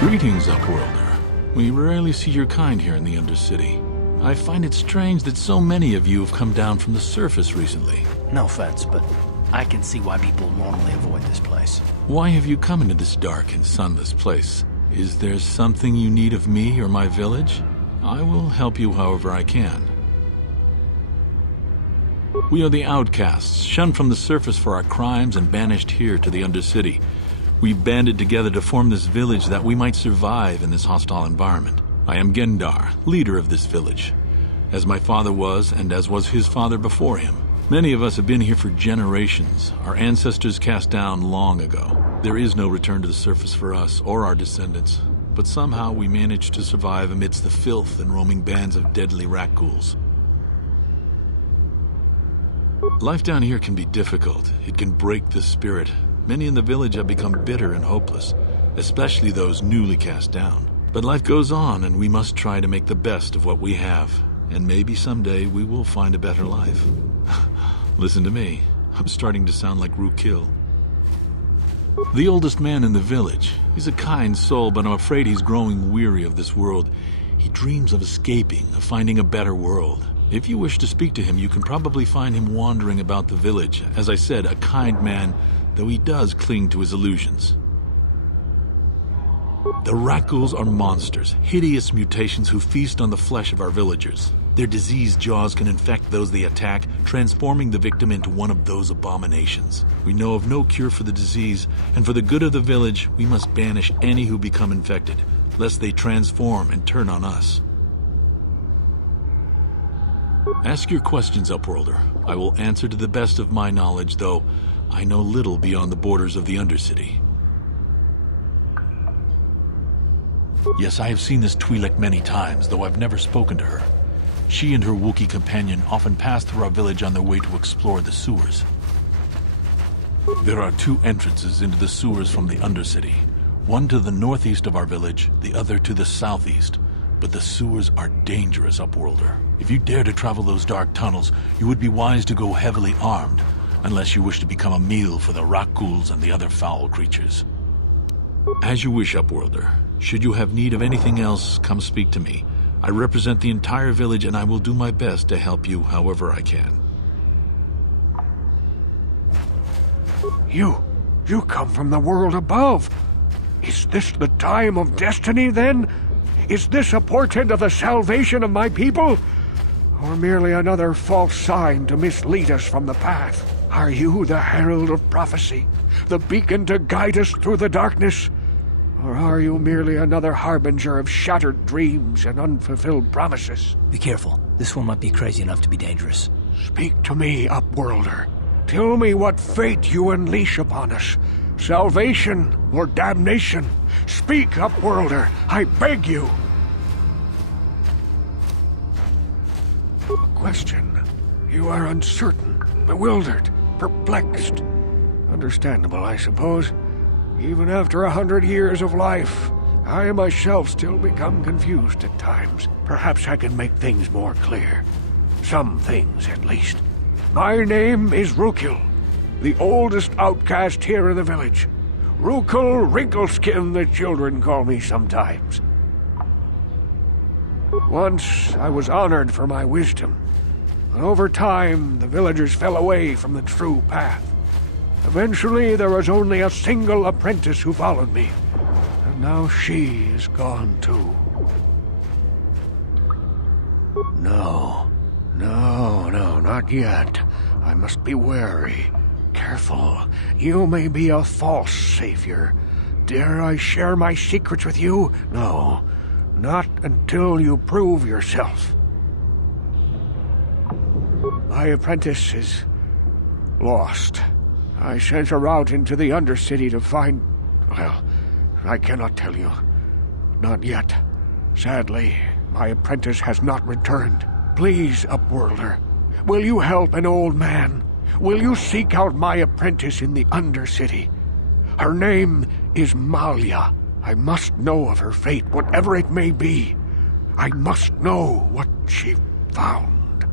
Greetings, Upworlder. We rarely see your kind here in the Undercity. I find it strange that so many of you have come down from the surface recently. No offense, but I can see why people normally avoid this place. Why have you come into this dark and sunless place? Is there something you need of me or my village? I will help you however I can. We are the outcasts, shunned from the surface for our crimes and banished here to the Undercity. We banded together to form this village that we might survive in this hostile environment. I am Gendar, leader of this village, as my father was and as was his father before him. Many of us have been here for generations, our ancestors cast down long ago. There is no return to the surface for us or our descendants, but somehow we managed to survive amidst the filth and roaming bands of deadly rat ghouls. Life down here can be difficult. It can break the spirit. Many in the village have become bitter and hopeless, especially those newly cast down. But life goes on, and we must try to make the best of what we have. And maybe someday we will find a better life. Listen to me. I'm starting to sound like Rukil. The oldest man in the village. He's a kind soul, but I'm afraid he's growing weary of this world. He dreams of escaping, of finding a better world. If you wish to speak to him, you can probably find him wandering about the village. As I said, a kind man, though he does cling to his illusions. The rat ghouls are monsters, hideous mutations who feast on the flesh of our villagers. Their diseased jaws can infect those they attack, transforming the victim into one of those abominations. We know of no cure for the disease, and for the good of the village, we must banish any who become infected, lest they transform and turn on us. Ask your questions, Upworlder. I will answer to the best of my knowledge, though I know little beyond the borders of the Undercity. Yes, I have seen this Twi'lek many times, though I've never spoken to her. She and her Wookiee companion often pass through our village on their way to explore the sewers. There are two entrances into the sewers from the Undercity. One to the northeast of our village, the other to the southeast. But the sewers are dangerous, Upworlder. If you dare to travel those dark tunnels, you would be wise to go heavily armed, unless you wish to become a meal for the rat ghouls and the other foul creatures. As you wish, Upworlder. Should you have need of anything else, come speak to me. I represent the entire village, and I will do my best to help you however I can. You come from the world above. Is this the time of destiny, then? Is this a portent of the salvation of my people? Or merely another false sign to mislead us from the path? Are you the herald of prophecy, the beacon to guide us through the darkness? Or are you merely another harbinger of shattered dreams and unfulfilled promises? Be careful. This one might be crazy enough to be dangerous. Speak to me, Upworlder. Tell me what fate you unleash upon us. Salvation or damnation? Speak, Upworlder, I beg you. A question. You are uncertain, bewildered, perplexed. Understandable, I suppose. Even after 100 years of life, I myself still become confused at times. Perhaps I can make things more clear. Some things, at least. My name is Rukil, the oldest outcast here in the village. Rukil Wrinkleskin, the children call me sometimes. Once I was honored for my wisdom, but over time the villagers fell away from the true path. Eventually, there was only a single apprentice who followed me, and now she is gone too. No, not yet. I must be wary, careful. You may be a false savior. Dare I share my secrets with you? No, not until you prove yourself. My apprentice is lost. I sent her out into the Undercity to find... Well, I cannot tell you. Not yet. Sadly, my apprentice has not returned. Please, Upworlder, will you help an old man? Will you seek out my apprentice in the Undercity? Her name is Malia. I must know of her fate, whatever it may be. I must know what she found.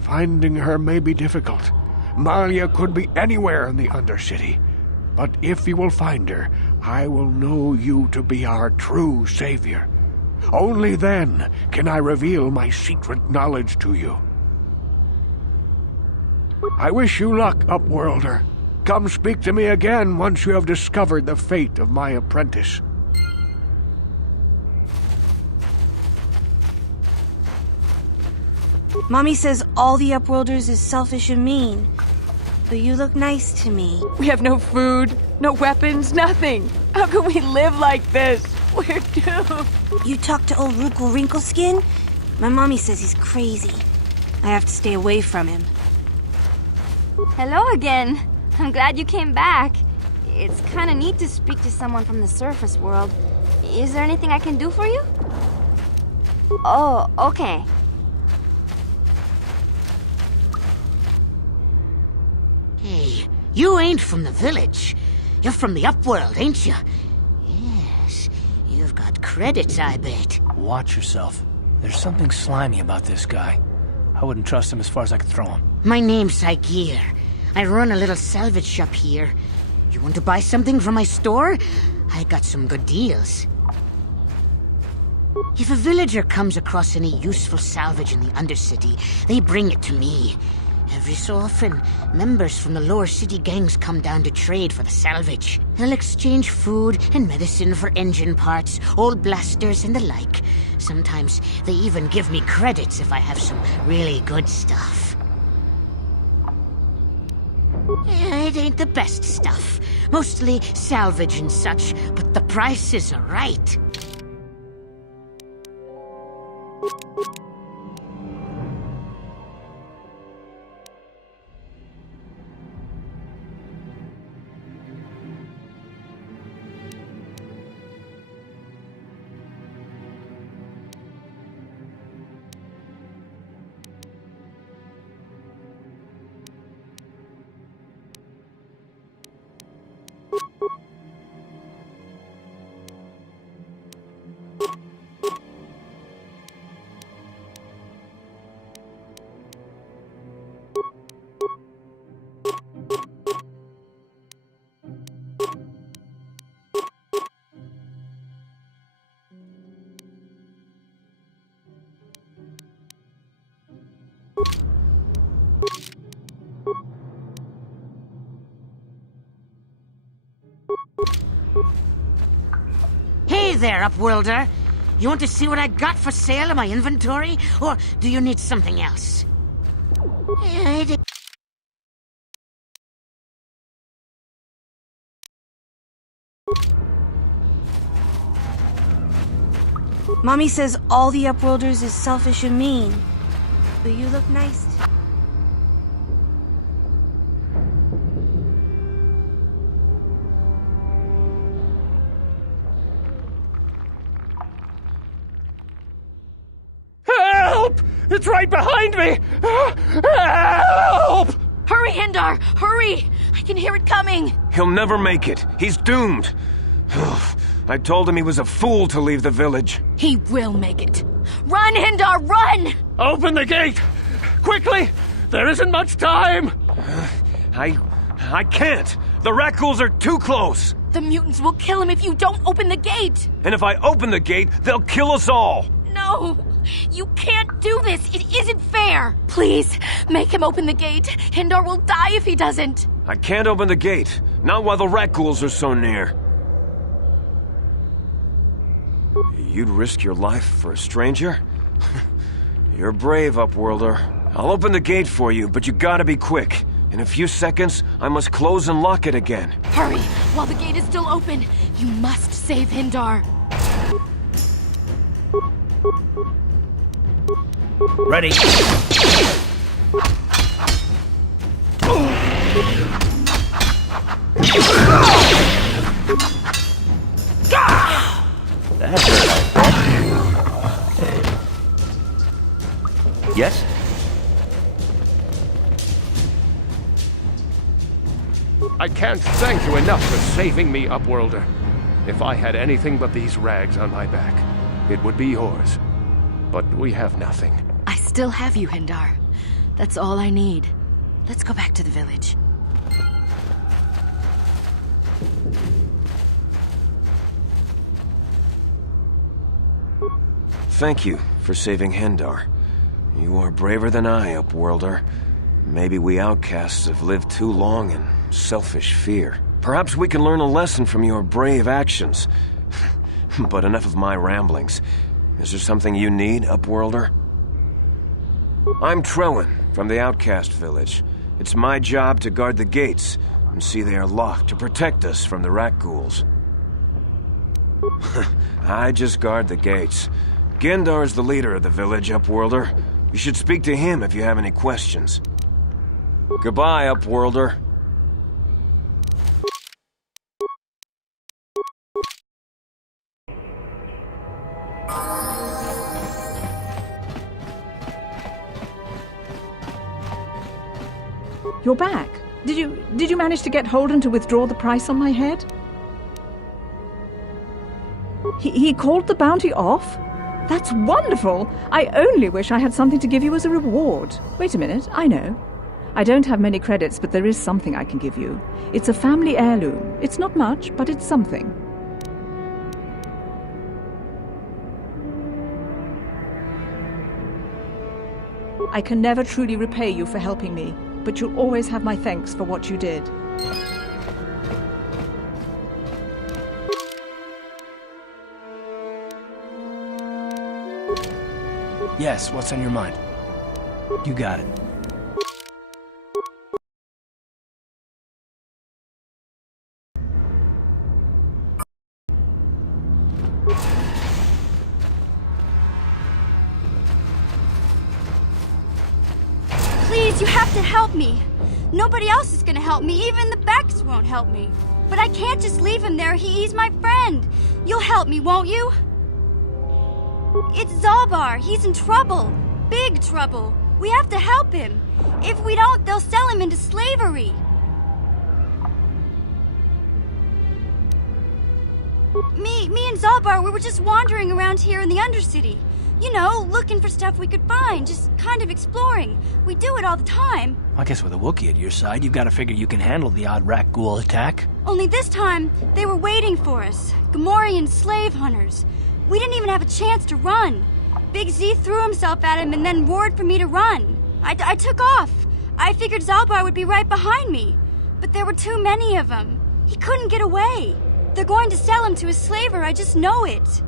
Finding her may be difficult. Malia could be anywhere in the Undercity. But if you will find her, I will know you to be our true savior. Only then can I reveal my secret knowledge to you. I wish you luck, Upworlder. Come speak to me again once you have discovered the fate of my apprentice. Mommy says all the Upworlders is selfish and mean. But you look nice to me. We have no food, no weapons, nothing. How can we live like this? We're doomed. You talk to old Rukel Wrinkleskin? My mommy says he's crazy. I have to stay away from him. Hello again. I'm glad you came back. It's kind of neat to speak to someone from the surface world. Is there anything I can do for you? Oh, okay. Hey, you ain't from the village. You're from the Upworld, ain't you? Yes, you've got credits, I bet. Watch yourself. There's something slimy about this guy. I wouldn't trust him as far as I could throw him. My name's Saigir. I run a little salvage shop here. You want to buy something from my store? I got some good deals. If a villager comes across any useful salvage in the Undercity, they bring it to me. Every so often, members from the lower city gangs come down to trade for the salvage. They'll exchange food and medicine for engine parts, old blasters and the like. Sometimes they even give me credits if I have some really good stuff. Yeah, it ain't the best stuff. Mostly salvage and such, but the prices are right. Hey there, Upworlder. You want to see what I got for sale in my inventory? Or do you need something else? Mommy says all the Upworlders is selfish and mean. But you look nice to... Help! It's right behind me! Help! Hurry, Hindar! Hurry! I can hear it coming! He'll never make it. He's doomed. I told him he was a fool to leave the village. He will make it. Run, Hindar, run! Open the gate! Quickly! There isn't much time! I can't. The Rakghouls are too close. The mutants will kill him if you don't open the gate! And if I open the gate, they'll kill us all. No! You can't do this! It isn't fair! Please, make him open the gate. Hindar will die if he doesn't. I can't open the gate. Not while the Rakghouls are so near. You'd risk your life for a stranger? You're brave, Upworlder. I'll open the gate for you, but you gotta be quick. In a few seconds, I must close and lock it again. Hurry! While the gate is still open, you must save Hindar. Ready. That hurt, I bet. Yes? I can't thank you enough for saving me, Upworlder. If I had anything but these rags on my back, it would be yours. but we have nothing. I still have you, Hindar. That's all I need. Let's go back to the village. Thank you for saving Hindar. You are braver than I, Upworlder. Maybe we outcasts have lived too long in selfish fear. Perhaps we can learn a lesson from your brave actions. But enough of my ramblings. Is there something you need, Upworlder? I'm Trellin, from the Outcast Village. It's my job to guard the gates, and see they are locked to protect us from the rat ghouls. I just guard the gates. Gendar's the leader of the village, Upworlder. You should speak to him if you have any questions. Goodbye, Upworlder. You're back. Did you manage to get Holden to withdraw the price on my head? He called the bounty off? That's wonderful! I only wish I had something to give you as a reward. Wait a minute, I know. I don't have many credits, but there is something I can give you. It's a family heirloom. It's not much, but it's something. I can never truly repay you for helping me, but you'll always have my thanks for what you did. Yes, what's on your mind? You got it. Please, you have to help me. Nobody else is gonna help me. Even the Becks won't help me. But I can't just leave him there. He's my friend. You'll help me, won't you? It's Zalbar. He's in trouble. Big trouble. We have to help him. If we don't, they'll sell him into slavery. Me and Zalbar, we were just wandering around here in the Undercity. You know, looking for stuff we could find, just kind of exploring. We do it all the time. I guess with a Wookiee at your side, you've got to figure you can handle the odd rat ghoul attack. Only this time, they were waiting for us. Gamorrean slave hunters. We didn't even have a chance to run. Big Z threw himself at him and then roared for me to run. I took off. I figured Zalbar would be right behind me. But there were too many of them. He couldn't get away. They're going to sell him to a slaver, I just know it.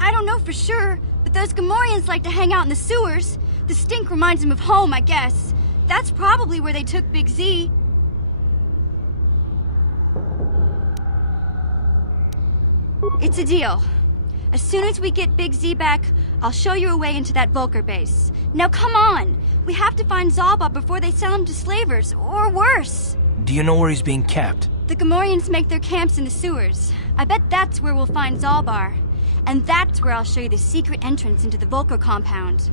I don't know for sure, but those Gamorreans like to hang out in the sewers. The stink reminds them of home, I guess. That's probably where they took Big Z. It's a deal. As soon as we get Big Z back, I'll show you a way into that Vulcar base. Now come on! We have to find Zalbar before they sell him to slavers, or worse. Do you know where he's being kept? The Gamorreans make their camps in the sewers. I bet that's where we'll find Zalbar. And that's where I'll show you the secret entrance into the Vulcar compound.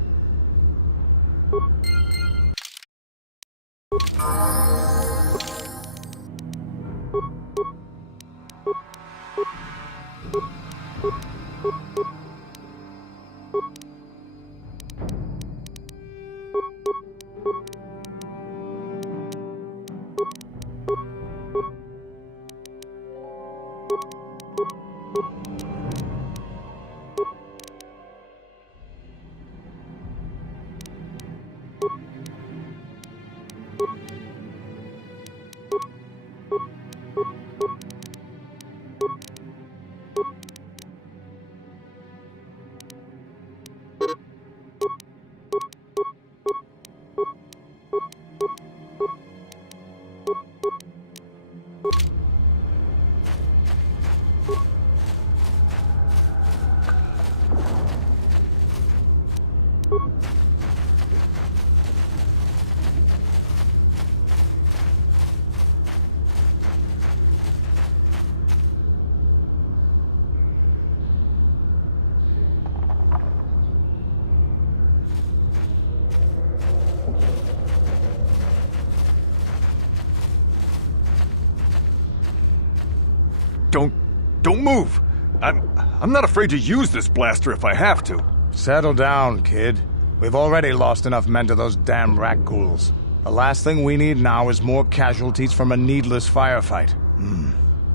Don't move! I'm not afraid to use this blaster if I have to. Settle down, kid. We've already lost enough men to those damn rat ghouls. The last thing we need now is more casualties from a needless firefight.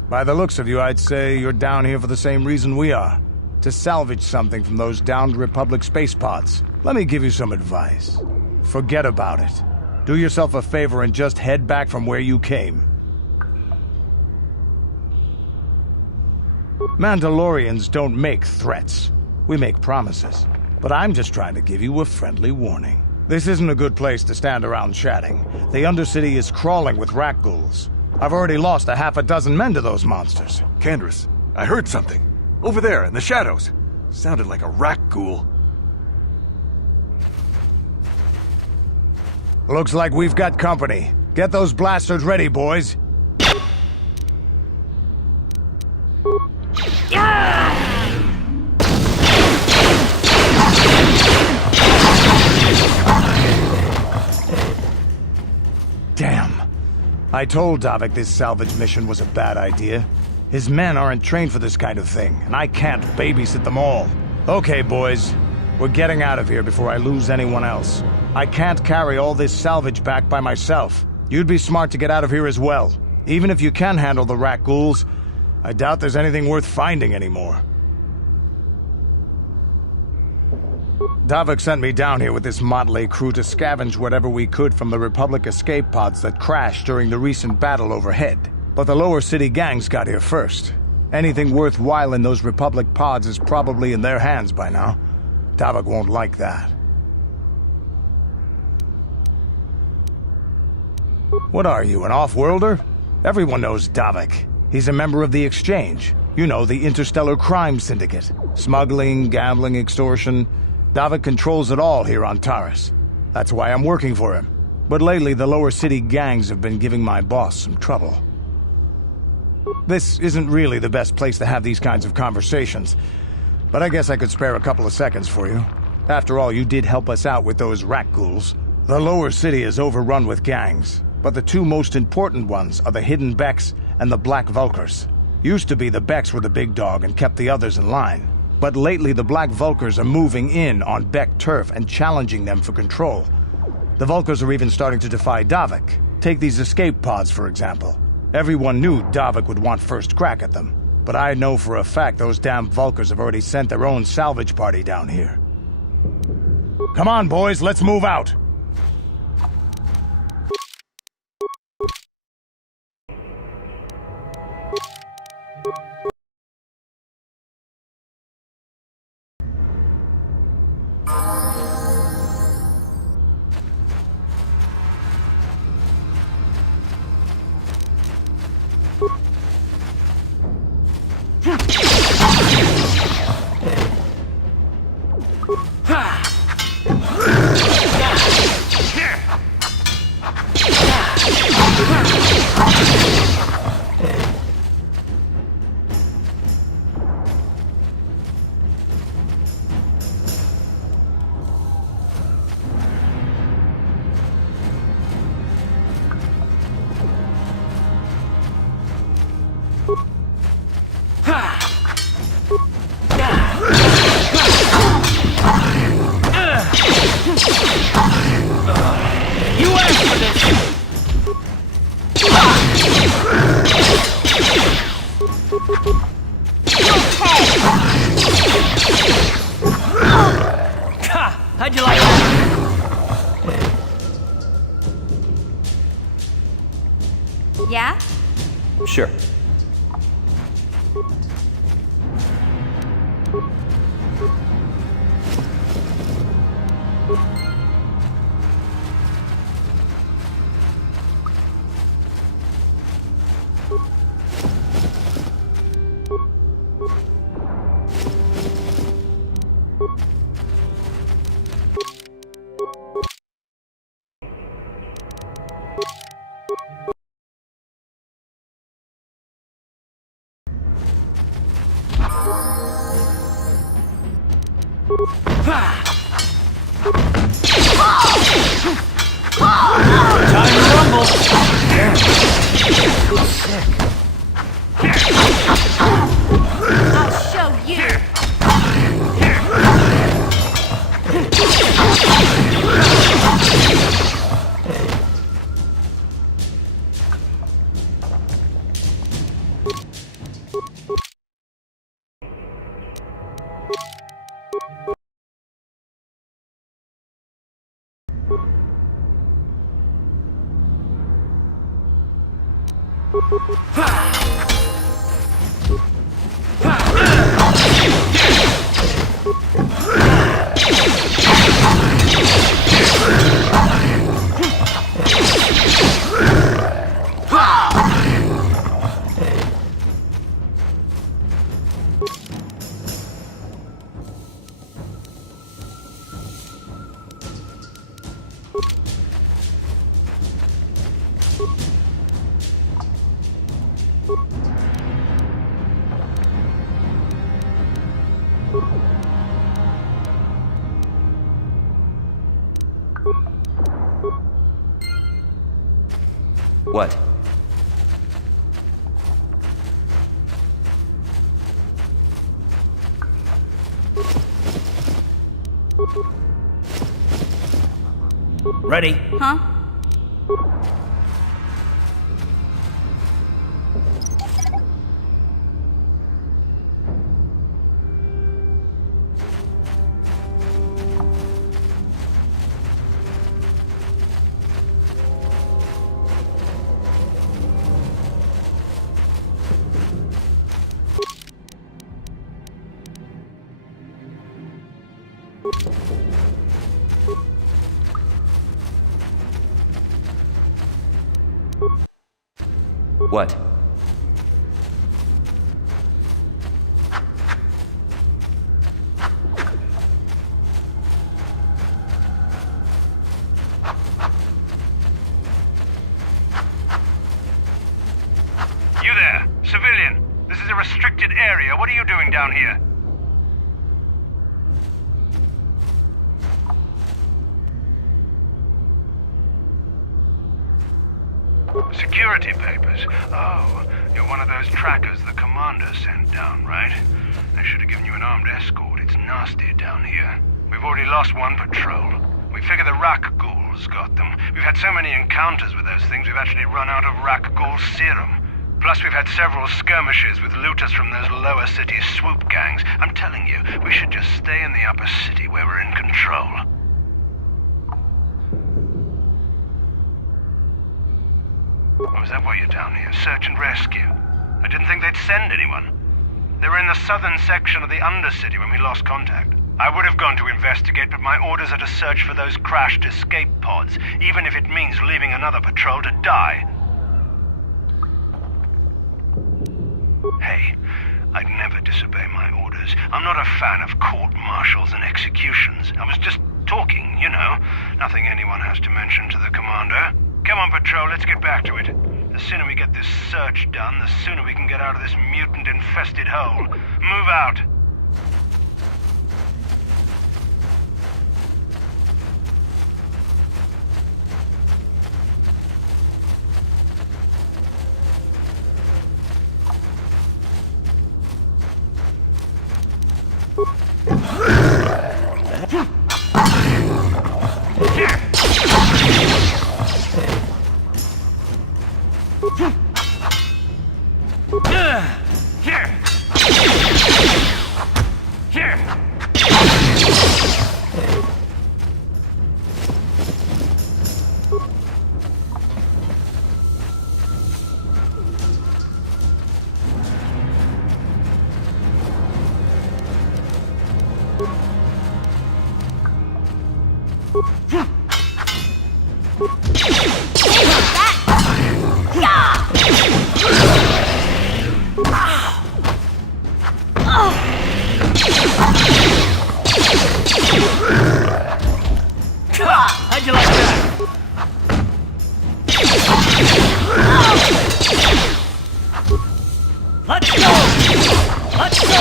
By the looks of you, I'd say you're down here for the same reason we are. To salvage something from those downed Republic space pods. Let me give you some advice. Forget about it. Do yourself a favor and just head back from where you came. Mandalorians don't make threats. We make promises. But I'm just trying to give you a friendly warning. This isn't a good place to stand around chatting. The Undercity is crawling with rat ghouls. I've already lost a half a dozen men to those monsters. Candace, I heard something. Over there, in the shadows. Sounded like a rat ghoul. Looks like we've got company. Get those blasters ready, boys. Damn. I told Davik this salvage mission was a bad idea. His men aren't trained for this kind of thing, and I can't babysit them all. Okay, boys. We're getting out of here before I lose anyone else. I can't carry all this salvage back by myself. You'd be smart to get out of here as well. Even if you can handle the rat ghouls, I doubt there's anything worth finding anymore. Davik sent me down here with this motley crew to scavenge whatever we could from the Republic escape pods that crashed during the recent battle overhead. But the lower city gangs got here first. Anything worthwhile in those Republic pods is probably in their hands by now. Davik won't like that. What are you, an off-worlder? Everyone knows Davik. He's a member of the Exchange. You know, the interstellar crime syndicate. Smuggling, gambling, extortion. Davik controls it all here on Taris. That's why I'm working for him. But lately, the lower city gangs have been giving my boss some trouble. This isn't really the best place to have these kinds of conversations, but I guess I could spare a couple of seconds for you. After all, you did help us out with those rat ghouls. The lower city is overrun with gangs, but the two most important ones are the Hidden Becks and the Black Vulkars. Used to be the Becks were the big dog and kept the others in line. But lately the Black Vulkars are moving in on Beck turf and challenging them for control. The Vulkars are even starting to defy Davik. Take these escape pods, for example. Everyone knew Davik would want first crack at them. But I know for a fact those damn Vulkars have already sent their own salvage party down here. Come on, boys, let's move out! How'd you like that? Yeah? Sure. Time to rumble! I'll show What? Ready? Huh? What? You there, civilian. This is a restricted area. What are you doing down here? Security papers. Oh, you're one of those trackers the commander sent down, right? They should have given you an armed escort. It's nasty down here. We've already lost one patrol. We figure the Rak ghouls got them. We've had so many encounters with those things, we've actually run out of Rak ghoul serum. Plus, we've had several skirmishes with looters from those lower city swoop gangs. I'm telling you, we should just stay in the upper city where we're in control. Oh, is that why you're down here? Search and rescue? I didn't think they'd send anyone. They were in the southern section of the Undercity when we lost contact. I would have gone to investigate, but my orders are to search for those crashed escape pods, even if it means leaving another patrol to die. Hey, I'd never disobey my orders. I'm not a fan of court-martials and executions. I was just talking, you know. Nothing anyone has to mention to the commander. Come on, patrol, let's get back to it. The sooner we get this search done, the sooner we can get out of this mutant-infested hole. Move out. How'd you like that? Let's go! Let's go!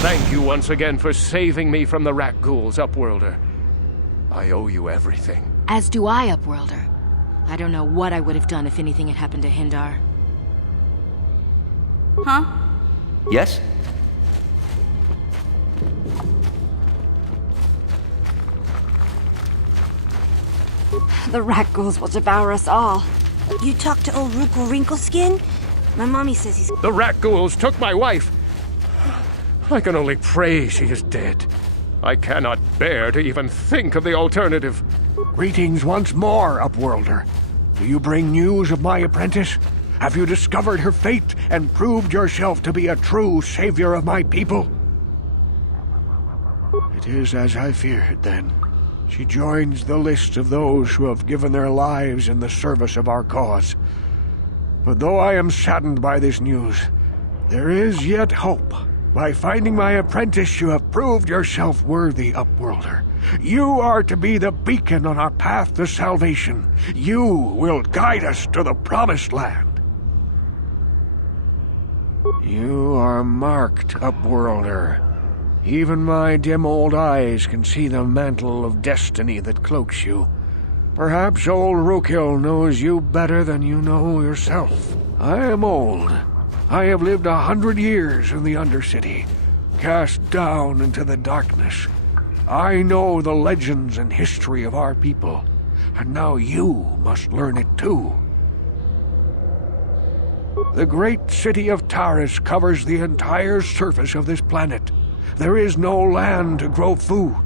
Thank you once again for saving me from the rat ghouls, Upworlder. I owe you everything. As do I, Upworlder. I don't know what I would have done if anything had happened to Hindar. Huh? Yes? The rat ghouls will devour us all. You talked to old Ruko Wrinkleskin? My mommy says he's... The rat ghouls took my wife! I can only pray she is dead. I cannot bear to even think of the alternative. Greetings once more, Upworlder. Do you bring news of my apprentice? Have you discovered her fate and proved yourself to be a true savior of my people? It is as I feared, then. She joins the list of those who have given their lives in the service of our cause. But though I am saddened by this news, there is yet hope. By finding my apprentice, you have proved yourself worthy, Upworlder. You are to be the beacon on our path to salvation. You will guide us to the Promised Land. You are marked, Upworlder. Even my dim old eyes can see the mantle of destiny that cloaks you. Perhaps old Rookhill knows you better than you know yourself. I am old. I have lived 100 years in the Undercity, cast down into the darkness. I know the legends and history of our people, and now you must learn it too. The great city of Taris covers the entire surface of this planet. There is no land to grow food.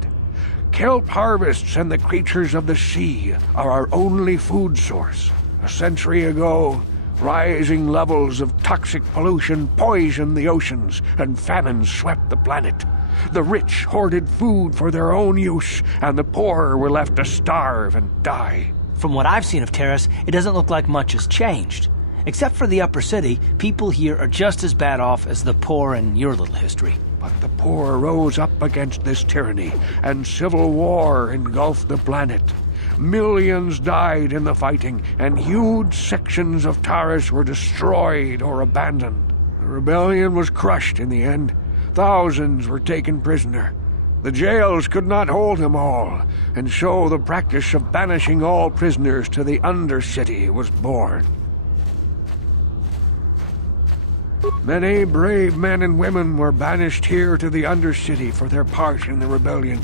Kelp harvests and the creatures of the sea are our only food source. A century ago, rising levels of toxic pollution poisoned the oceans, and famine swept the planet. The rich hoarded food for their own use, and the poor were left to starve and die. From what I've seen of Terrace, it doesn't look like much has changed. Except for the upper city, people here are just as bad off as the poor in your little history. But the poor rose up against this tyranny, and civil war engulfed the planet. Millions died in the fighting, and huge sections of Taris were destroyed or abandoned. The rebellion was crushed in the end. Thousands were taken prisoner. The jails could not hold them all, and so the practice of banishing all prisoners to the Undercity was born. Many brave men and women were banished here to the Undercity for their part in the rebellion.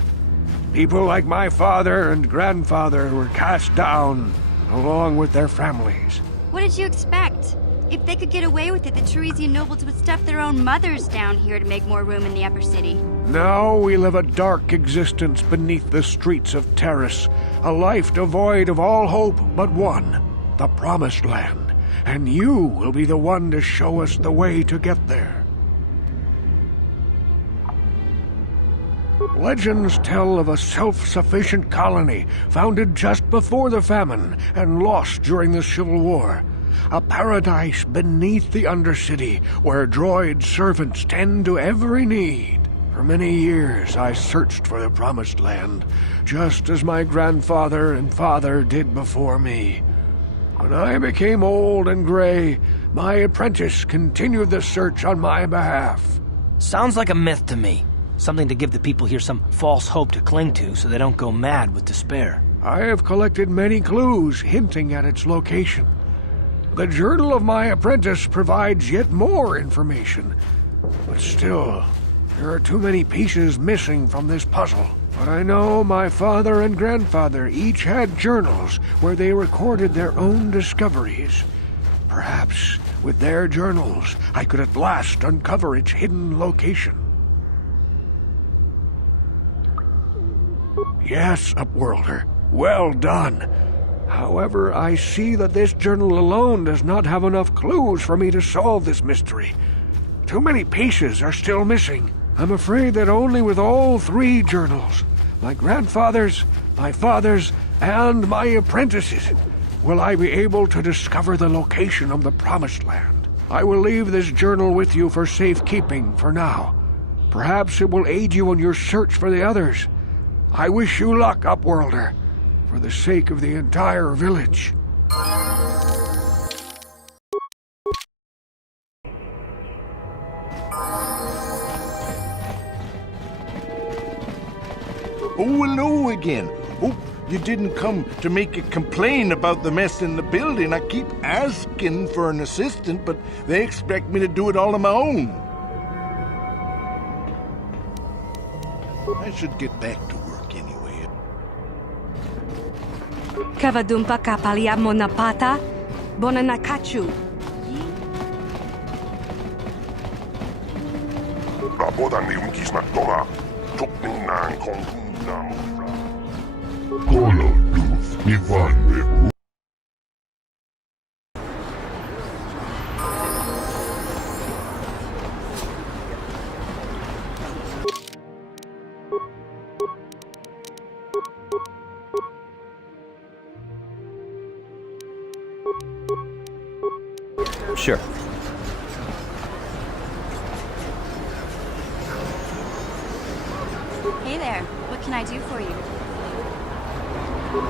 People like my father and grandfather were cast down, along with their families. What did you expect? If they could get away with it, the Teresian nobles would stuff their own mothers down here to make more room in the upper city. Now we live a dark existence beneath the streets of Taris, a life devoid of all hope but one, the Promised Land. And you will be the one to show us the way to get there. Legends tell of a self-sufficient colony founded just before the famine and lost during the Civil War. A paradise beneath the Undercity where droid servants tend to every need. For many years I searched for the Promised Land, just as my grandfather and father did before me. When I became old and gray, my apprentice continued the search on my behalf. Sounds like a myth to me. Something to give the people here some false hope to cling to so they don't go mad with despair. I have collected many clues hinting at its location. The journal of my apprentice provides yet more information. But still, there are too many pieces missing from this puzzle. But I know my father and grandfather each had journals where they recorded their own discoveries. Perhaps, with their journals, I could at last uncover its hidden location. Yes, Upworlder. Well done. However, I see that this journal alone does not have enough clues for me to solve this mystery. Too many pieces are still missing. I'm afraid that only with all 3 journals, my grandfather's, my father's, and my apprentice's, will I be able to discover the location of the Promised Land. I will leave this journal with you for safekeeping for now. Perhaps it will aid you in your search for the others. I wish you luck, Upworlder, for the sake of the entire village. Oh, hello again. Hope you didn't come to make a complaint about the mess in the building. I keep asking for an assistant, but they expect me to do it all on my own. I should get back to work anyway. Kavadumpa kapaliamo na pata, bonanakachu. Raboda ni unkis na tonga, tukning nang kong nang. Sure. Hey there, what can I do for you?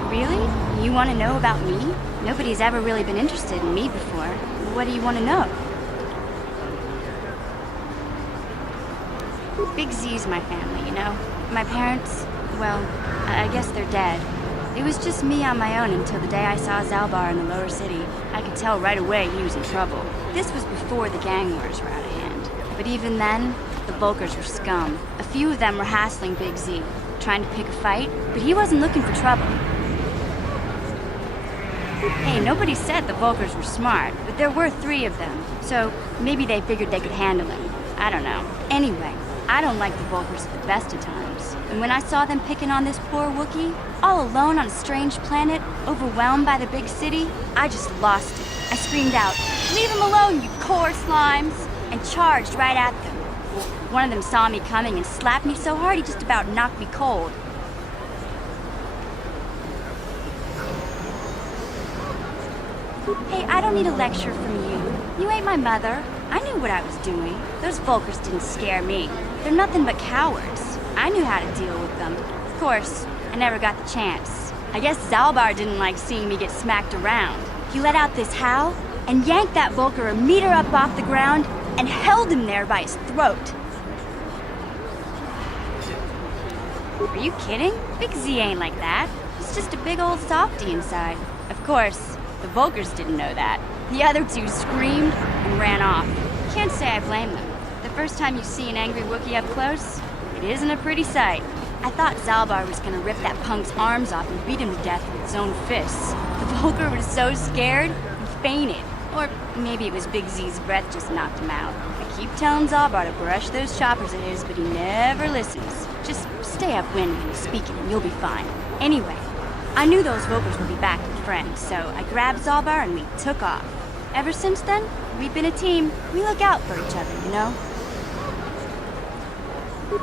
Really? You want to know about me? Nobody's ever really been interested in me before. What do you want to know? Big Z's my family, you know? My parents, well, I guess they're dead. It was just me on my own until the day I saw Zalbar in the lower city. I could tell right away he was in trouble. This was before the gang wars were out of hand. But even then, the Volkers were scum. A few of them were hassling Big Z, trying to pick a fight, but he wasn't looking for trouble. Hey, nobody said the Volkers were smart, but there were 3 of them, so maybe they figured they could handle him. I don't know. Anyway, I don't like the Volkers at the best of times. And when I saw them picking on this poor Wookiee, all alone on a strange planet, overwhelmed by the big city, I just lost it. I screamed out, "Leave him alone, you core slimes!" and charged right at them. One of them saw me coming and slapped me so hard he just about knocked me cold. Hey, I don't need a lecture from you. You ain't my mother. I knew what I was doing. Those Volkers didn't scare me. They're nothing but cowards. I knew how to deal with them. Of course, I never got the chance. I guess Zalbar didn't like seeing me get smacked around. He let out this howl and yanked that Volker a meter up off the ground and held him there by his throat. Are you kidding? Big Z ain't like that. He's just a big old softy inside. Of course, the Volkers didn't know that. The other 2 screamed and ran off. Can't say I blame them. The first time you see an angry Wookiee up close, it isn't a pretty sight. I thought Zalbar was gonna rip that punk's arms off and beat him to death with his own fists. The Volker was so scared, he fainted. Or maybe it was Big Z's breath just knocked him out. I keep telling Zalbar to brush those choppers of his, but he never listens. Just stay upwind when he's speaking and you'll be fine. Anyway, I knew those Volkers would be back to friends, so I grabbed Zalbar and we took off. Ever since then, we've been a team. We look out for each other, you know?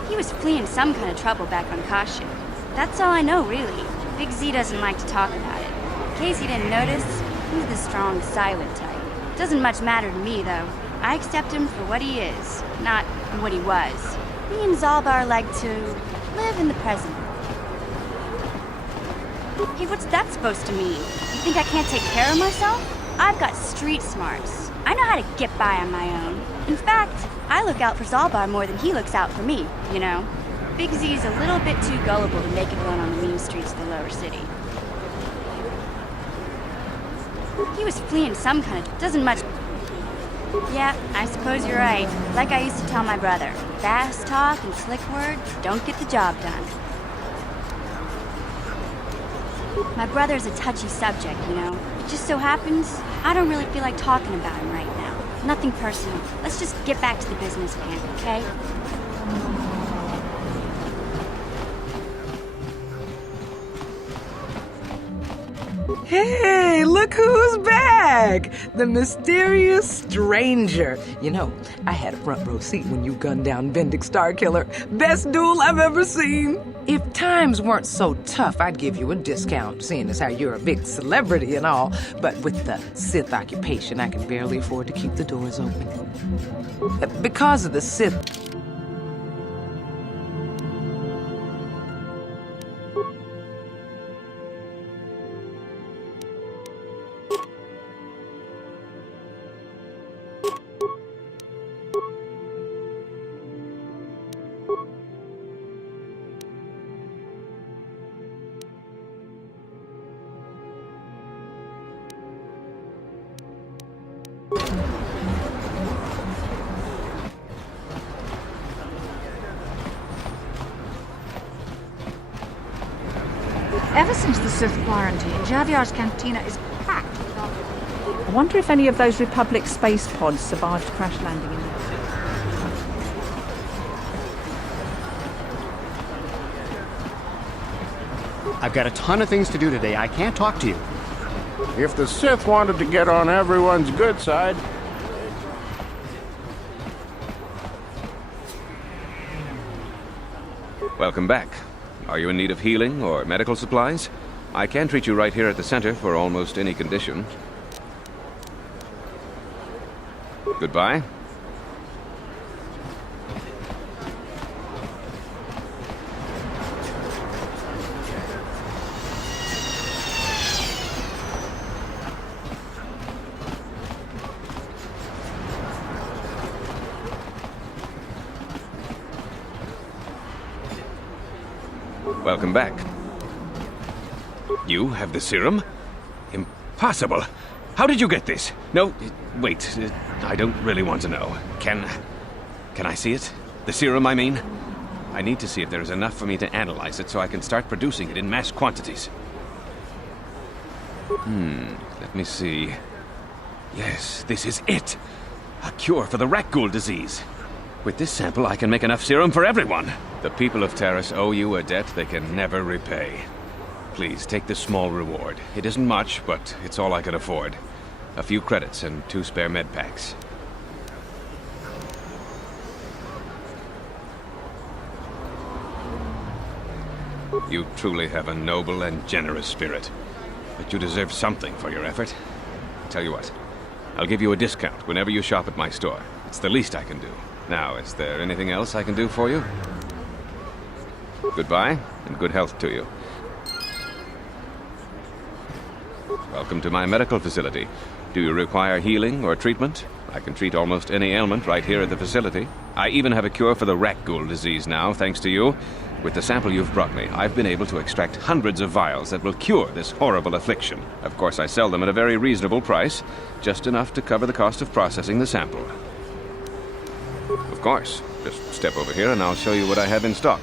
He was fleeing some kind of trouble back on Kashyyyk. That's all I know, really. Big Z doesn't like to talk about it. In case you didn't notice, he's the strong, silent type. Doesn't much matter to me, though. I accept him for what he is, not what he was. Me and Zalbar like to live in the present. Hey, what's that supposed to mean? You think I can't take care of myself? I've got street smarts. I know how to get by on my own. In fact, I look out for Zalbar more than he looks out for me, you know? Big Z's a little bit too gullible to make it alone on the mean streets of the lower city. He was fleeing some kind of... doesn't much... Yeah, I suppose you're right. Like I used to tell my brother, fast talk and slick words don't get the job done. My brother's a touchy subject, you know. It just so happens, I don't really feel like talking about him right now. Nothing personal. Let's just get back to the business, man, okay? Hey, look who's back! The mysterious stranger. You know, I had a front row seat when you gunned down Bendick Starkiller. Best duel I've ever seen. If times weren't so tough, I'd give you a discount, seeing as how you're a big celebrity and all. But with the Sith occupation, I can barely afford to keep the doors open. Because of the Sith... Ever since the Sith quarantine, Javier's cantina is packed with all... I wonder if any of those Republic space pods survived crash landing in there. I've got a ton of things to do today. I can't talk to you. If the Sith wanted to get on everyone's good side... Welcome back. Are you in need of healing or medical supplies? I can treat you right here at the center for almost any condition. Goodbye. Welcome back. You have the serum? Impossible. How did you get this? No, wait. I don't really want to know. Can I see it? The serum, I mean? I need to see if there is enough for me to analyze it so I can start producing it in mass quantities. Let me see. Yes, this is it. A cure for the rat ghoul disease. With this sample, I can make enough serum for everyone. The people of Terrace owe you a debt they can never repay. Please, take this small reward. It isn't much, but it's all I can afford. A few credits and 2 spare med packs. You truly have a noble and generous spirit. But you deserve something for your effort. Tell you what, I'll give you a discount whenever you shop at my store. It's the least I can do. Now, is there anything else I can do for you? Goodbye, and good health to you. Welcome to my medical facility. Do you require healing or treatment? I can treat almost any ailment right here at the facility. I even have a cure for the rat ghoul disease now, thanks to you. With the sample you've brought me, I've been able to extract hundreds of vials that will cure this horrible affliction. Of course, I sell them at a very reasonable price, just enough to cover the cost of processing the sample. Of course. Just step over here and I'll show you what I have in stock.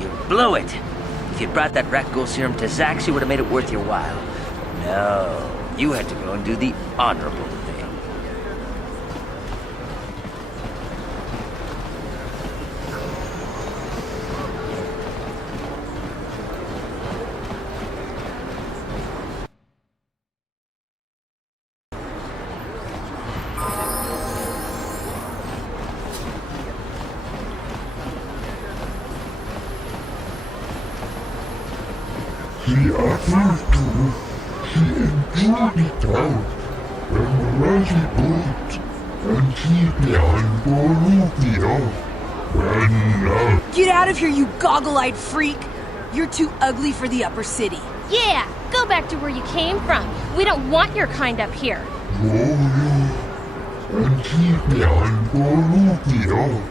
You blew it! If you'd brought that rat ghoul serum to Zax, you would have made it worth your while. No, you had to go and do the honorable thing. He offered to. He endured it out, and ready boat, and he behind Bolivia. When Get out of here, you goggle-eyed freak! You're too ugly for the upper city. Yeah, go back to where you came from. We don't want your kind up here. and he behind Bolivia.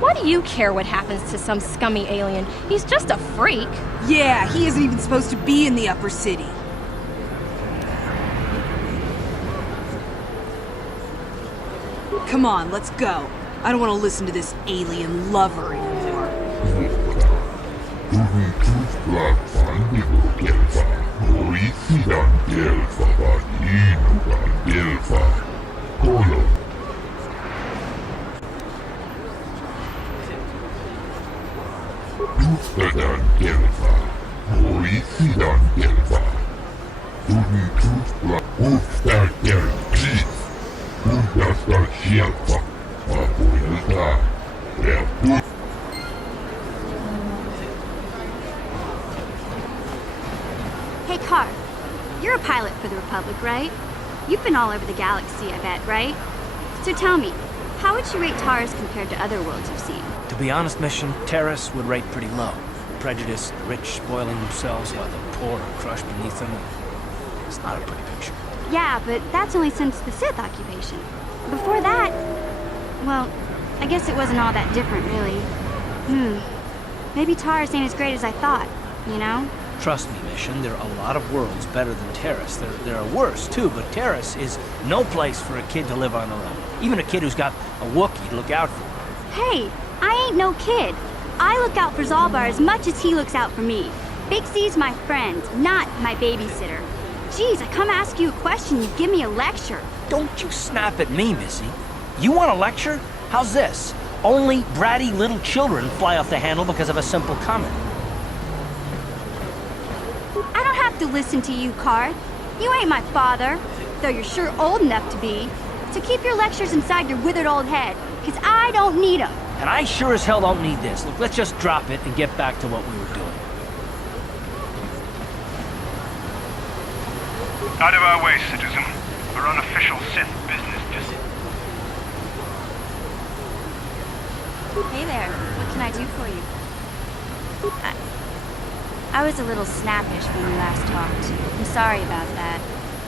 Why do you care what happens to some scummy alien? He's just a freak. Yeah, he isn't even supposed to be in the upper city. Come on, let's go. I don't want to listen to this alien lover anymore. Hey, Car. You're a pilot for the Republic, right? You've been all over the galaxy, I bet, right? So tell me, how would you rate Taurus compared to other worlds you've seen? To be honest, Mission, Terrace would rate pretty low. Prejudice, the rich spoiling themselves while the poor are crushed beneath them. It's not a pretty picture. Yeah, but that's only since the Sith occupation. Before that, well, I guess it wasn't all that different, really. Maybe Taurus ain't as great as I thought, you know? Trust me, Mission, there are a lot of worlds better than Terrace. There are worse, too, but Terrace is no place for a kid to live on their own. Even a kid who's got a Wookiee to look out for. Hey, I ain't no kid. I look out for Zalbar as much as he looks out for me. Big C's my friend, not my babysitter. Geez, I come ask you a question, you give me a lecture. Don't you snap at me, Missy. You want a lecture? How's this? Only bratty little children fly off the handle because of a simple comment. I don't have to listen to you, Car. You ain't my father, though you're sure old enough to be. So keep your lectures inside your withered old head, because I don't need them. And I sure as hell don't need this. Look, let's just drop it and get back to what we were doing. Out of our way, citizen. We're on official Sith business. Just... Hey there, what can I do for you? I was a little snappish when we last talked. I'm sorry about that.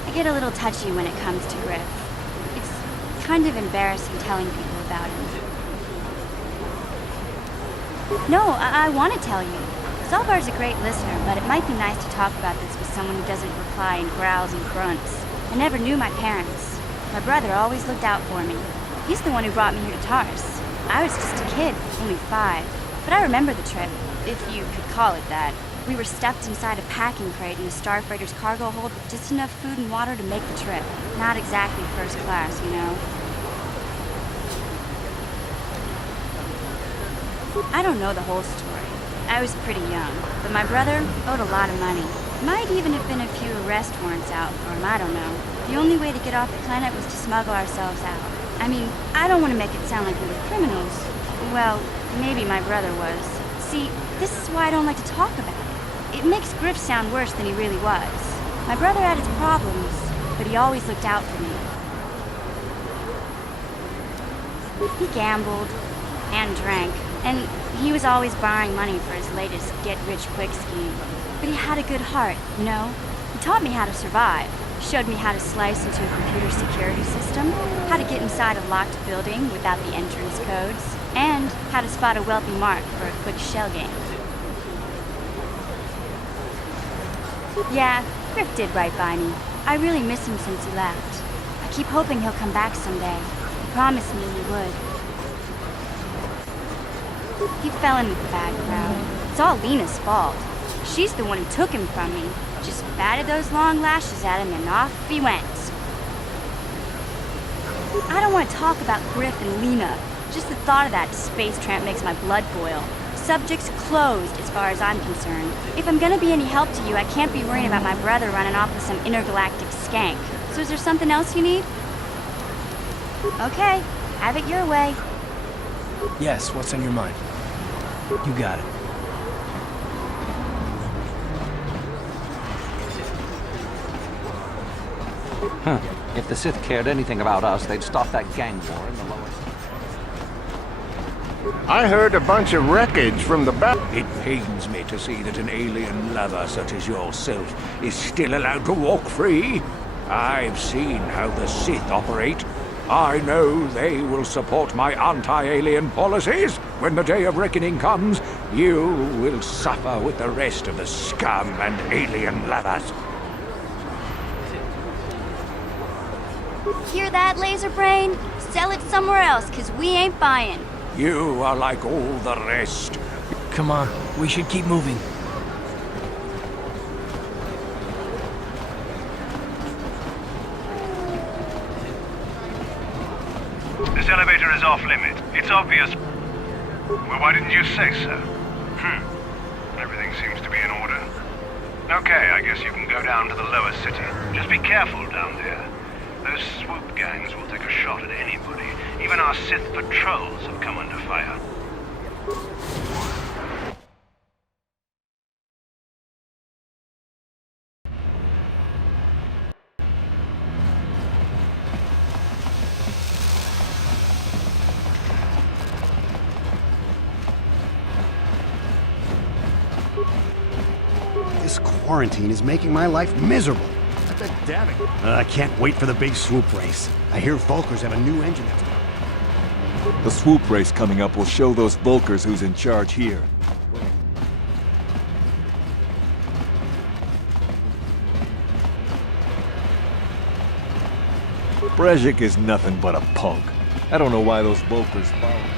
I get a little touchy when it comes to Griff. It's kind of embarrassing telling people about him. No, I want to tell you. Zalbar's a great listener, but it might be nice to talk about this with someone who doesn't reply in growls and grunts. I never knew my parents. My brother always looked out for me. He's the one who brought me here to Taurus. I was just a kid, only 5. But I remember the trip, if you could call it that. We were stuffed inside a packing crate in a starfreighter's cargo hold with just enough food and water to make the trip. Not exactly first class, you know. I don't know the whole story. I was pretty young, but my brother owed a lot of money. Might even have been a few arrest warrants out for him, I don't know. The only way to get off the planet was to smuggle ourselves out. I mean, I don't want to make it sound like we were criminals. Well, maybe my brother was. See, this is why I don't like to talk about it. It makes Griff sound worse than he really was. My brother had his problems, but he always looked out for me. He gambled and drank, and he was always borrowing money for his latest get-rich-quick scheme. But he had a good heart, you know? He taught me how to survive, showed me how to slice into a computer security system, how to get inside a locked building without the entrance codes, and how to spot a wealthy mark for a quick shell game. Yeah, Griff did right by me. I really miss him since he left. I keep hoping he'll come back someday. He promised me he would. He fell in with the bad crowd. It's all Lena's fault. She's the one who took him from me. Just batted those long lashes at him and off he went. I don't want to talk about Griff and Lena. Just the thought of that space tramp makes my blood boil. Subject's closed as far as I'm concerned. If I'm gonna be any help to you, I can't be worrying about my brother running off with some intergalactic skank. So is there something else you need? Okay, have it your way. Yes, what's on your mind? You got it. If the Sith cared anything about us, they'd stop that gang war in the lower... I heard a bunch of wreckage from the back. It pains me to see that an alien lover such as yourself is still allowed to walk free. I've seen how the Sith operate. I know they will support my anti-alien policies. When the day of reckoning comes, you will suffer with the rest of the scum and alien lovers. Hear that, laser brain? sell it somewhere else, 'cause we ain't buying. You are like all the rest. Come on, we should keep moving. This elevator is off limit. It's obvious. Well, why didn't you say so? Everything seems to be in order. Okay, I guess you can go down to the lower city. Just be careful down there. Those swoop gangs will take a shot at anybody. Even our Sith patrols have come under fire. This quarantine is making my life miserable. Damn it. I can't wait for the big swoop race. I hear Volkers have a new engine that's... The swoop race coming up will show those Volkers who's in charge here. Brezhik is nothing but a punk. I don't know why those Volkers follow him.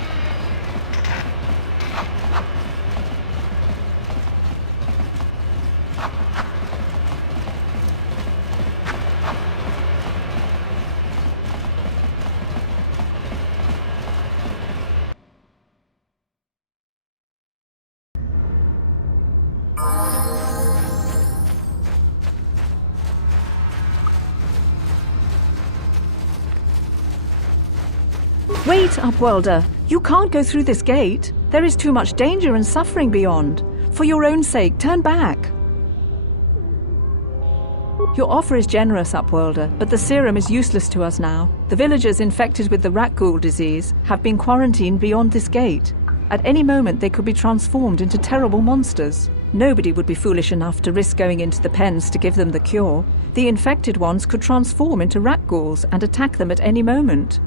Wait, Upworlder. You can't go through this gate. There is too much danger and suffering beyond. For your own sake, turn back. Your offer is generous, Upworlder, but the serum is useless to us now. The villagers infected with the rat ghoul disease have been quarantined beyond this gate. At any moment, they could be transformed into terrible monsters. Nobody would be foolish enough to risk going into the pens to give them the cure. The infected ones could transform into rat ghouls and attack them at any moment.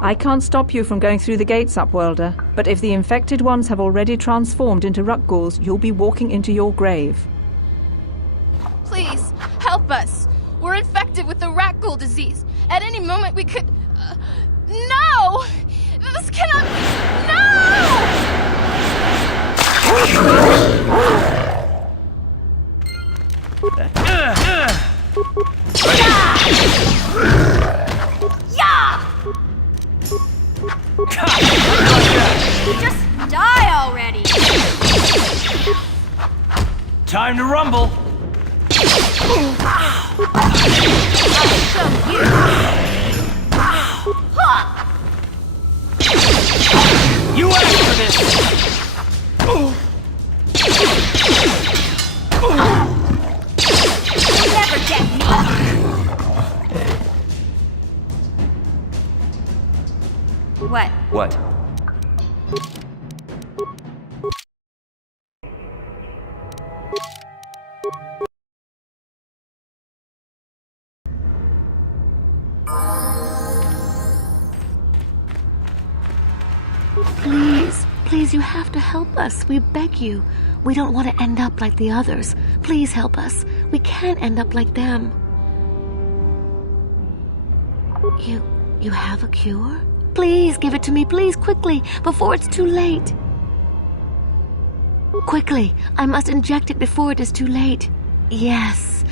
I can't stop you from going through the gates, Upworlder, but if the infected ones have already transformed into rat ghouls, you'll be walking into your grave. Please, help us. We're infected with the rat ghoul disease. At any moment we could... No! This cannot... No! Yeah! Just die already! Time to rumble! You asked for this! You'll never get me! What? What? Please, you have to help us. We beg you. We don't want to end up like the others. Please help us. We can't end up like them. You have a cure? Please give it to me, please, quickly, before it's too late. Quickly, I must inject it before it is too late. Yes,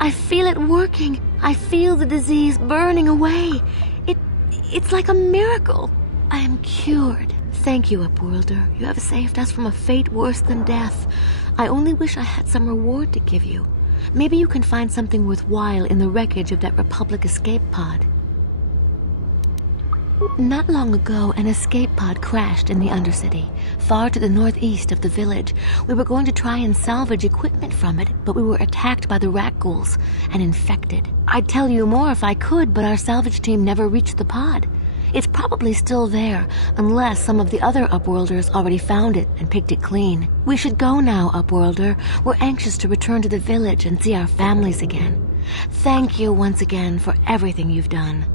I feel it working. I feel the disease burning away. It's like a miracle. I am cured. Thank you, Upworlder. You have saved us from a fate worse than death. I only wish I had some reward to give you. Maybe you can find something worthwhile in the wreckage of that Republic escape pod. Not long ago, an escape pod crashed in the Undercity, far to the northeast of the village. We were going to try and salvage equipment from it, but we were attacked by the rat ghouls and infected. I'd tell you more if I could, but our salvage team never reached the pod. It's probably still there, unless some of the other Upworlders already found it and picked it clean. We should go now, Upworlder. We're anxious to return to the village and see our families again. Thank you once again for everything you've done.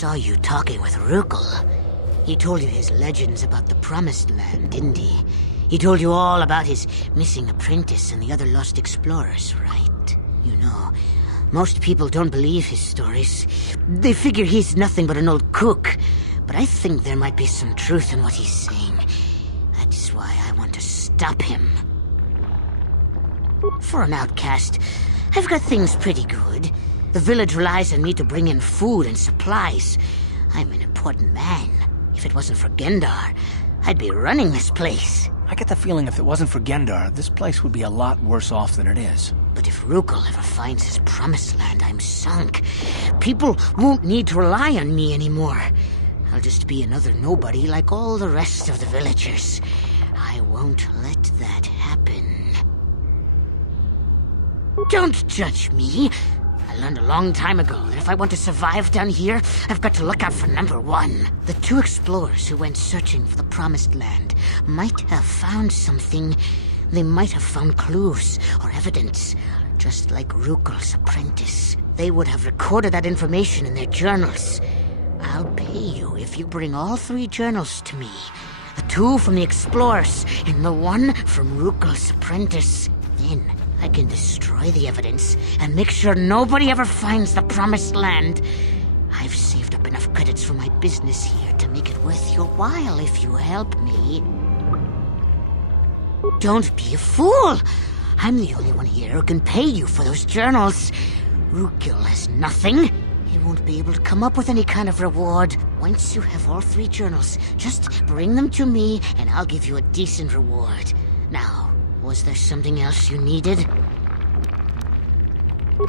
saw you talking with Rukel. He told you his legends about the Promised Land, didn't he? He told you all about his missing apprentice and the other lost explorers, right? You know, most people don't believe his stories. They figure he's nothing but an old cook. But I think there might be some truth in what he's saying. That's why I want to stop him. For an outcast, I've got things pretty good. The village relies on me to bring in food and supplies. I'm an important man. If it wasn't for Gendar, I'd be running this place. I get the feeling if it wasn't for Gendar, this place would be a lot worse off than it is. But if Rukel ever finds his Promised Land, I'm sunk. People won't need to rely on me anymore. I'll just be another nobody like all the rest of the villagers. I won't let that happen. Don't judge me. I learned a long time ago that if I want to survive down here, I've got to look out for number one. The two explorers who went searching for the Promised Land might have found something. They might have found clues or evidence, just like Rukel's apprentice. They would have recorded that information in their journals. I'll pay you if you bring all 3 journals to me. The 2 from the explorers and the 1 from Rukel's apprentice. Then I can destroy the evidence and make sure nobody ever finds the Promised Land. I've saved up enough credits for my business here to make it worth your while if you help me. Don't be a fool! I'm the only one here who can pay you for those journals. Rukel has nothing. He won't be able to come up with any kind of reward. Once you have all 3 journals, just bring them to me and I'll give you a decent reward. Now, was there something else you needed?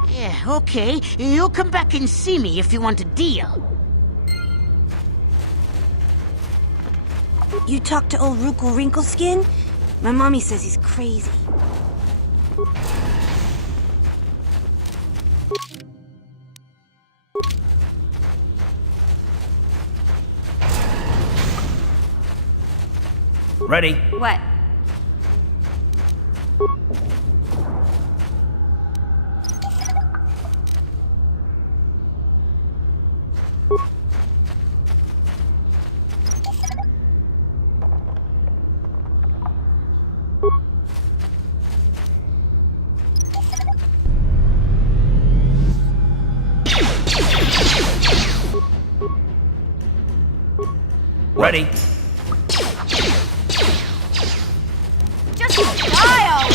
Yeah, okay. You'll come back and see me if you want a deal. You talked to old Rukel Wrinkleskin? My mommy says he's crazy. Ready? What? Ready? Just style!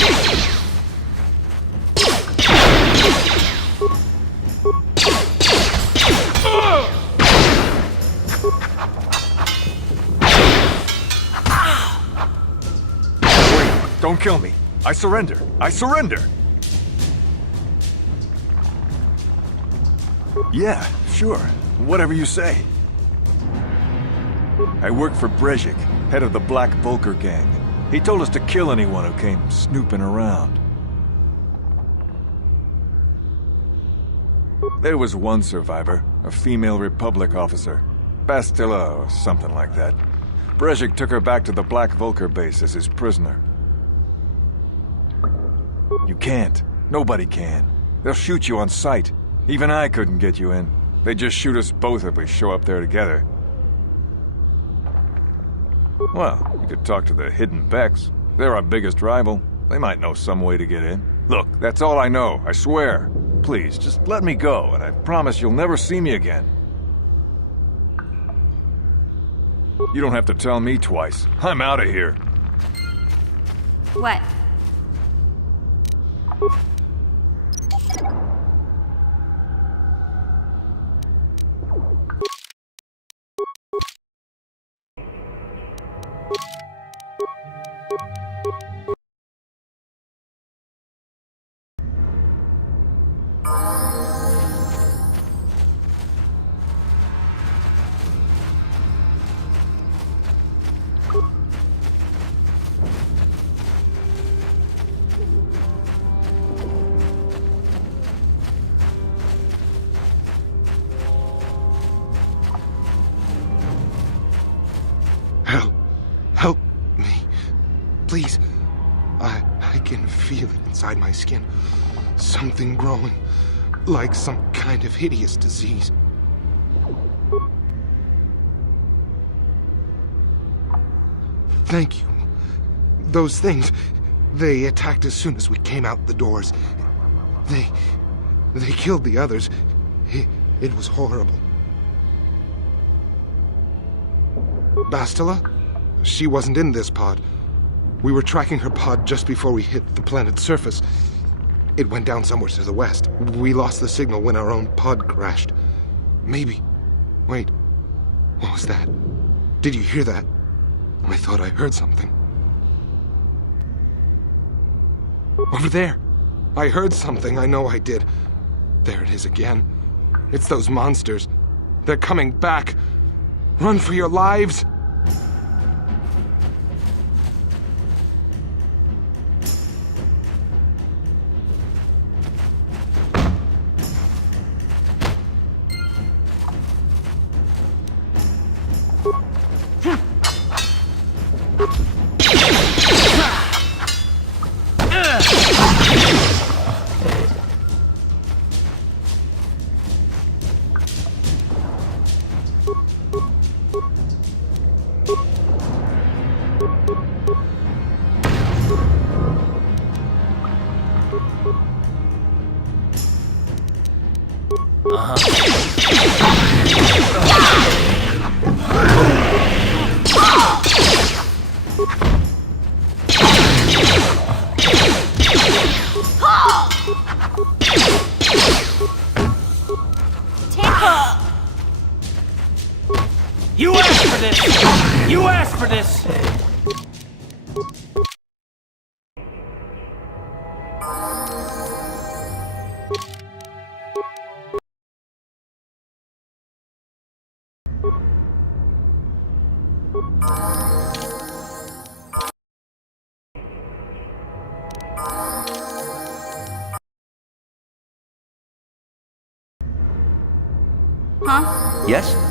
Wait, don't kill me. I surrender. I surrender! Yeah, sure. Whatever you say. I work for Brejik, head of the Black Volker gang. He told us to kill anyone who came snooping around. There was one survivor, a female Republic officer. Bastilla or something like that. Brejik took her back to the Black Volker base as his prisoner. You can't. Nobody can. They'll shoot you on sight. Even I couldn't get you in. They just shoot us both if we show up there together. Well, you could talk to the Hidden Becks. They're our biggest rival. They might know some way to get in. Look, that's all I know, I swear. Please, just let me go, and I promise you'll never see me again. You don't have to tell me twice. I'm out of here. What? Help me. Please. I can feel it inside my skin. Something growing. Like some kind of hideous disease. Thank you. Those things, they attacked as soon as we came out the doors. They killed the others. It was horrible. Bastila? She wasn't in this pod. We were tracking her pod just before we hit the planet's surface. It went down somewhere to the west. We lost the signal when our own pod crashed. Maybe. Wait. What was that? Did you hear that? I thought I heard something. Over there. I heard something. I know I did. There it is again. It's those monsters. They're coming back. Run for your lives! You asked for this! You asked for this! Huh? Yes?